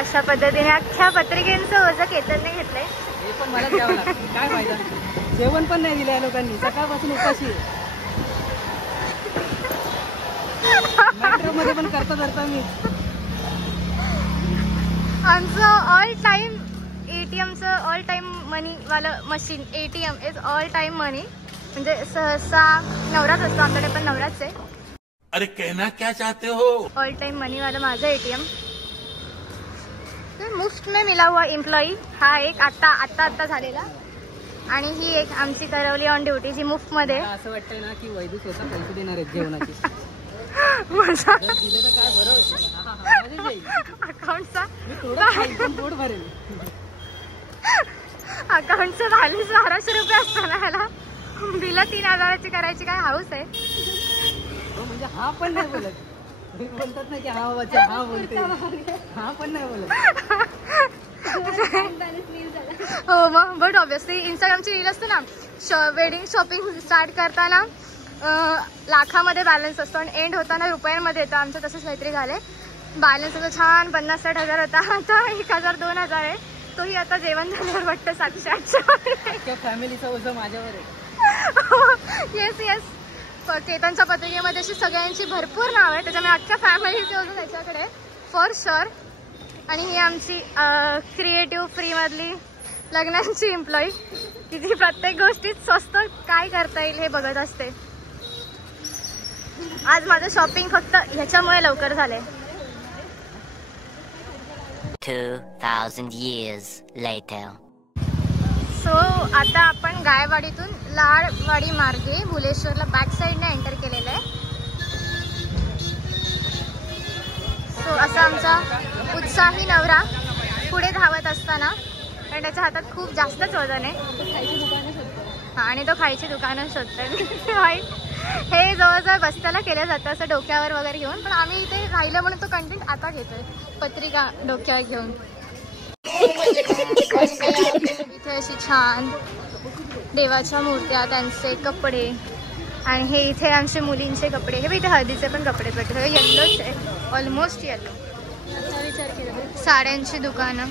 अशा पद्धतीने अख्ख्या पत्रिकेचं ओझं केतनने घेतलंय. हे पण मला द्यावं लागतं. काय फायदा, जेवण पण नाही दिलं या लोकांनी, सकाळपासून उपाशी. मेट्रो मध्ये पण करता मी. आमचं ऑल टाइम ATMचं ऑल टाइम मनी वालं machine. ATM is all time money. म्हणजे सहसा नवराच असतो आमच्याकडे, पण नवराच आहे. अरे कहना क्या चाहते हो? ऑल टाइम मनी वाला माझं ATM. मुफ्त में मिला हुआ एम्प्लॉई हा एक आता झालेला. आणि ही एक आमची करवली ऑन ड्युटी जी मुफ्त मध्ये. असं वाटतंय ना की वैदू स्वतः पैसे देणार आहेत जेवणाचे. दिले तर काय बरं होतं. अकाउंटचा पोट भरेल. अकाउंटचं बॅलन्स 1200 रुपये असताना ह्याला बिल 3000ची करायची काय हाऊस आहे. म्हणजे हा पण नाही बोलत. बोलतात ना की हा बाबा हा बोलते, हा पण नाही बोलत. हो मग. बट ऑब्विसली इंस्टाग्रामची रील असते ना, वेडिंग शॉपिंग स्टार्ट करताना लाखामध्ये बॅलन्स असतो आणि एंड होताना रुपयांमध्ये येतं. आमचं तसंच काहीतरी झालंय. बॅलन्स असं छान 50-60 हजार होता, आता 1000-2000 आहे. तोही आता जेवण झाल्यावर वाटतं 700-800. फॅमिलीचं ओझं माझ्यावर आहे. Yes yes. केतनच्या पत्रिकेमध्ये अशी सगळ्यांची भरपूर नाव आहे, त्याच्यामुळे अख्ख्या फॅमिलीचे ओझं त्याच्याकडे फॉर शुअर. आणि ही आमची क्रिएटिव्ह फ्रीमधली लग्नांची एम्प्लॉई, की ती प्रत्येक गोष्टीत स्वस्त काय करता येईल हे बघत असते. आज माझं शॉपिंग फक्त ह्याच्यामुळे लवकर झालंय. 2000 years later. सो आता आपण गायवाडीतून लाडवाडी मार्गे भुलेश्वरला बॅक साईडने एंटर केलेलं आहे. सो असा आमचा उत्साही नवरा पुढे धावत असताना, कारण त्याच्या हातात खूप जास्तच वजन आहे. आणि तो खायची दुकानं शोधतोय. हे जवळजवळ बस्त्याला केलं जातं असं डोक्यावर वगैरे घेऊन, पण आम्ही इथे राहिलं म्हणून तो कंटेंट आता घेतोय पत्रिका डोक्यावर घेऊन. इथे अशी छान देवाच्या मूर्त्या, त्यांचे कपडे, आणि हे इथे आमच्या मुलींचे कपडे. हे इथे हळदीचे पण कपडे भेटले. येल्लोच आहे, ऑलमोस्ट येल्लो. साड्यांची दुकानं,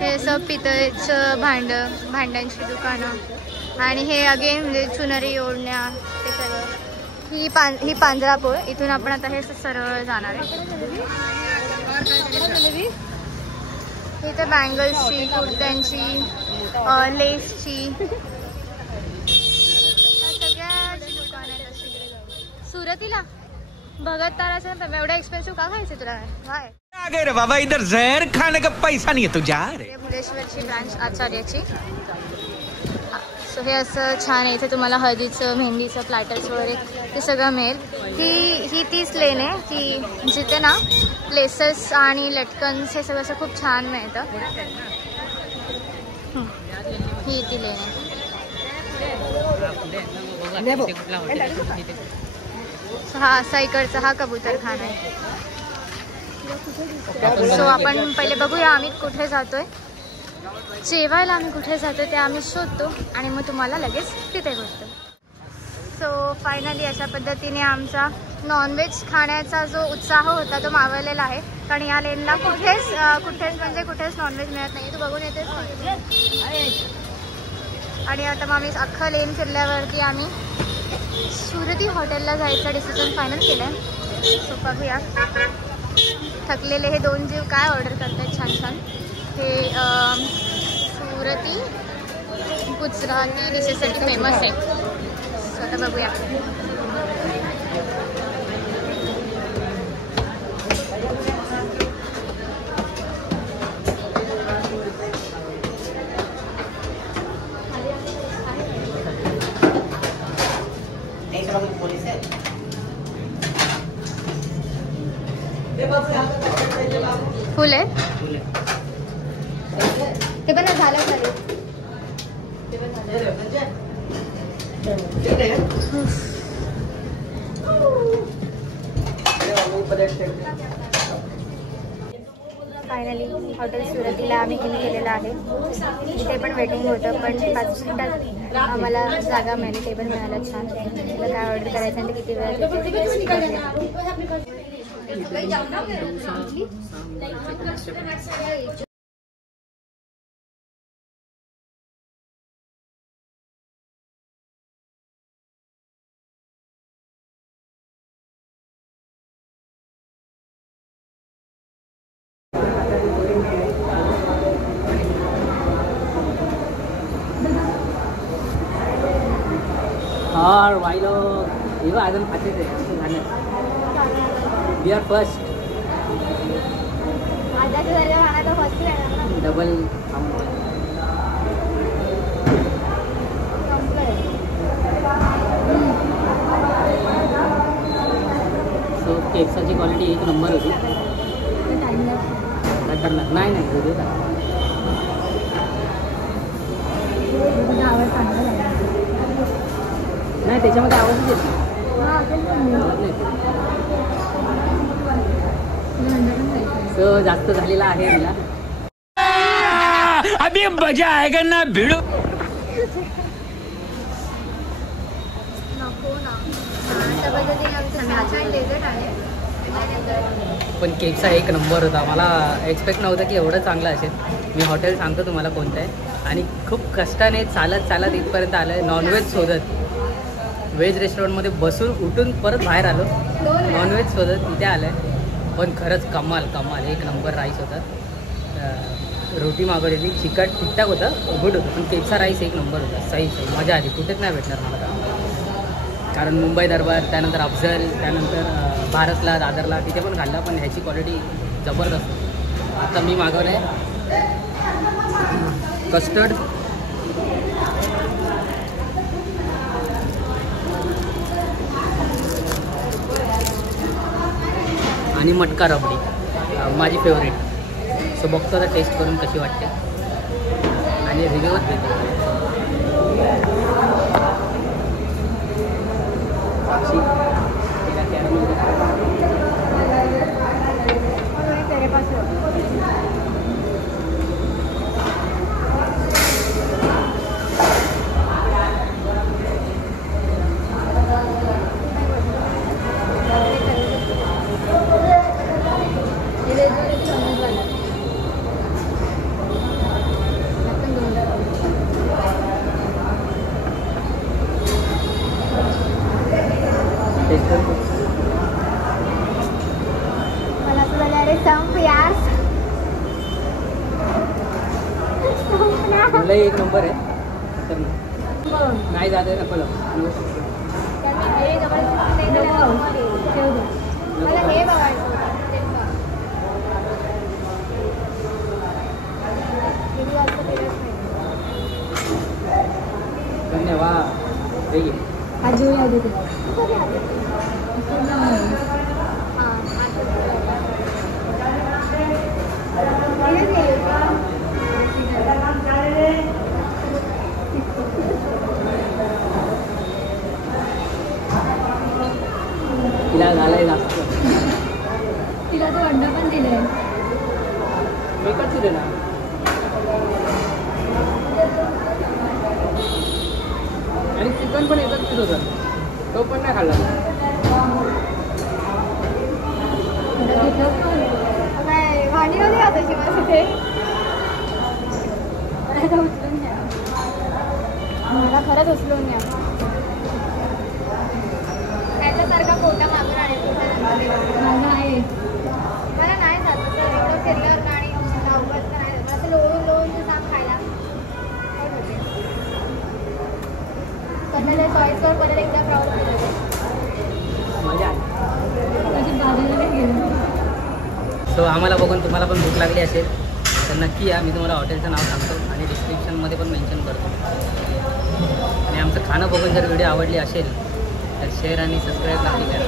हे असं पितळेचं भांड्यांची दुकानं, आणि हे अगेन म्हणजे चुनरी ओढण्या ते सगळं. ही पांजरापोळ. इथून आपण आता हे सरळ जाणार आहे. इथे बँगल्सची, कुर्त्यांची, लेसची सगळ्याची दुकान आहेत अशी. सुरतीला भगत ताराचं एवढं एक्सपेन्सिव्ह का खायचं तुला? काय अरे बाबा, इधर जहर खाने का पैसा नहीं है तुझ्या. भुलेश्वरची ब्रांच आचार्याची. सो हे असं छान आहे. इथे तुम्हाला हळदीचं, मेहंदीचं, प्लॅटर्स वगैरे ते सगळं मिळेल. ही तीच लेन आहे की जिथे ना लेसेस आणि लटकन्स हे सगळं असं खूप छान मिळतं. ही ती लेन आहे. हा असा इकडचा हा कबूतरखाना आहे. सो आपण पहिले बघूया आम्ही कुठे जातोय. जेवायला आम्ही कुठे जातोय ते आम्ही शोधतो आणि मग तुम्हाला लगेच तिथे भेटतो. सो फायनली अशा पद्धतीने आमचा नॉनव्हेज खाण्याचा जो उत्साह होता तो मावळलेला आहे. कारण या लेनला कुठेच नॉनव्हेज मिळत नाही. तू बघून येतेस. आणि आता मग आम्ही अख्खं लेन फिरल्यावरती आम्ही सुरती हॉटेलला जायचा डिसिजन फायनल केला आहे. सो बघूया. थकलेले हे दोन जीव काय ऑर्डर करतात छान छान. हे सुरती गुजराती डिशेससाठी फेमस आहे. सो आता बघूया. फुल आहे ते पण झालं खाली. फायनली हॉटेल सुरतीला आम्ही इन केलेलं आहे. तिथे पण वेटिंग होतं, पण 5 मिनिटात आम्हाला जागा मिळाली, टेबल मिळालं छान. तुला काय ऑर्डर करायचं आणि किती वेळात और भाई लोग ये आदम खाते थे खाने वी आर फर्स्ट डबल सो केक्साची क्वालिटी एक नंबर होती. खतरनाक नाही नाही नाही त्याच्यामध्ये आवाज येत नाही. सो जास्त झालेला आहे मला. अभी मजा आएगा ना भिड़ो. पण केकचा एक नंबर होता. मला एक्सपेक्ट नव्हतं की एवढं चांगलं असेल. मी हॉटेल सांगतो तुम्हाला कोणतं आहे. आणि खूप कष्टाने चालत इथपर्यंत आलं आहे. नॉनव्हेज शोधत व्हेज रेस्टॉरंटमध्ये बसून उठून परत बाहेर आलो. नॉनव्हेज शोधत इथे आलं आहे. पण खरंच कमाल एक नंबर राईस होता. रोटी मागवलेली चिकट ठीकठाक होतं, गुड होतं. पण केकचा राईस एक नंबर होता. सही मजा आली. कुठेच नाही भेटणार मला कारण मुंबई दरबार, त्यानंतर अफजल, त्यानंतर भारतला, दादरला तिथे पण खाल्ला. पण ह्याची क्वालिटी जबरदस्त. आता मी मागवलं आहे कस्टर्ड आणि मटका रबडी, माझी फेवरेट. सो बघतो आता टेस्ट करून कशी वाटते आणि रिव्ह्यूच देतो. मला असं झालं अरे संप यार. एक नंबर आहे. नाही जात आहे नको हे बघायचं. धन्यवाद. तिला झालंय जास्त. तिला तो अंडा पण दिलाय. एकच दिले ना. आणि चिकन पण एकच पीस होता, तो पण नाही खाल्ला. भांडी होती का तशी माझी ते उचलून घ्या. मला खरंच उचलून घ्या. त्याच्यासारखा फोटा मागून आहे. माझा आहे. मला नाही जात एवढं फिरल्यावर आणि धावपत तर नाही. मला असं लोळून सांग खायला स्वतःच्या चॉईसवर परत एकदा प्राऊड केलं. सो आम्हाला बघून तुम्हाला पण भूक लागली असेल तर नक्की या. मी तुम्हाला हॉटेलचं नाव सांगतो आणि डिस्क्रिप्शनमध्ये पण मेन्शन करतो. आणि आमचं खाणं बघून जर व्हिडिओ आवडली असेल तर शेअर आणि सबस्क्राईब नक्की करा.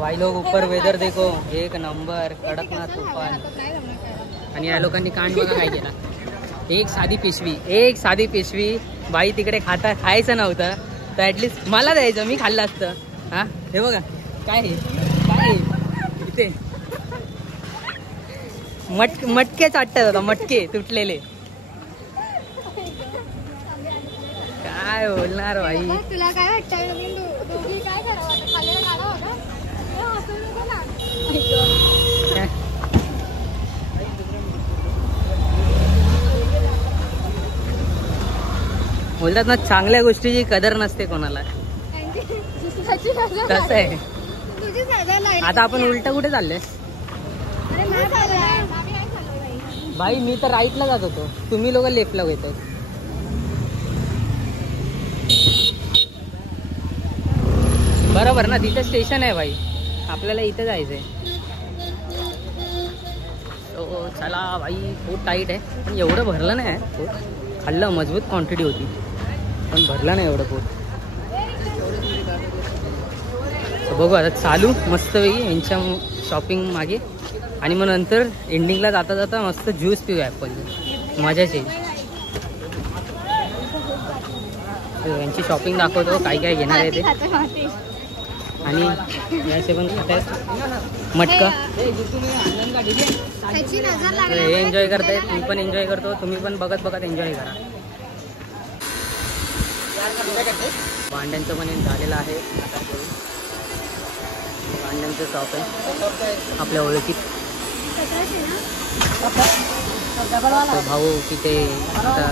भाई लोग ऊपर वेदर देखो एक नंबर कडकनाथ तुफान. आणि या लोकांनी कांड बघा काय केला. एक साधी पिशवी बाई तिकडे खायचं नव्हतं तर ॲटलिस्ट मला द्यायचं, मी खाल्लं असतं. हां हे बघा काय दिसते. मटके चाटतात आता, मटके तुटलेले. काय बोलणार भाई. तुला काय वाटतंय दोघी काय करावं खाल्लेलं काढा होता बोलतात ना चांगल्या गोष्टीची कदर नसते कोणाला. कसं आहे आता आपण उलट कुठे चाललोय भाई. मी तर राईटला जात होतो, तुम्ही लोक लेफ्टला येतो. बरोबर ना, तिथे स्टेशन आहे भाई, आपल्याला इथं जायचंय. तो चला भाई. पोट टाईट आहे पण एवढं भरलं नाही पोट. खाल्लं मजबूत क्वांटिटी होती पण भरलं नाही एवढं पोट. बघू आता चालू मस्तपैकी यांच्या शॉपिंग मागे आणि मग नंतर एंडिंगला जाता जाता मस्त ज्यूस पिऊ ॲपल. मजाच येईल. यांची शॉपिंग दाखवतो काय काय घेणार आहे ते. आणि याचे पण मटका हे एन्जॉय करतायत. मी पण एन्जॉय करतो, तुम्ही पण बघत बघत एन्जॉय करा. भांड्यांचं पण झालेलं आहे. भांड्यांचं शॉप आहे आपल्या ओळखीत. भाऊ तिथे आता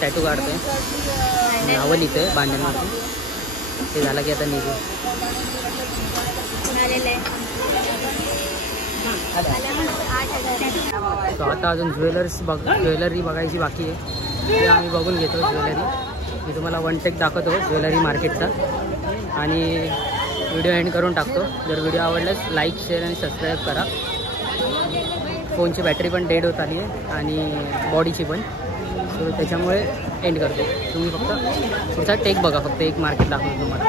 टॅटू काढतोय, नावं लिहितोय भांड्यांवरती. ते झालं की आता निघू. आता अजून ज्वेलरी बघायची बाकी आहे, ते आम्ही बघून घेतो. ज्वेलरी मी तुम्हाला वन टेक दाखवतो ज्वेलरी मार्केटचा आणि व्हिडिओ एंड करून टाकतो. जर व्हिडिओ आवडल्यास लाईक शेअर आणि सबस्क्राईब करा. फोनची बॅटरी पण डेड होत आली आहे आणि बॉडीची पण, सो त्याच्यामुळे एंड करतो. तुम्ही फक्त पुढचा टेक बघा, फक्त एक मार्केट दाखवतो तुम्हाला.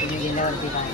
तुम्ही गेल्यावरती काय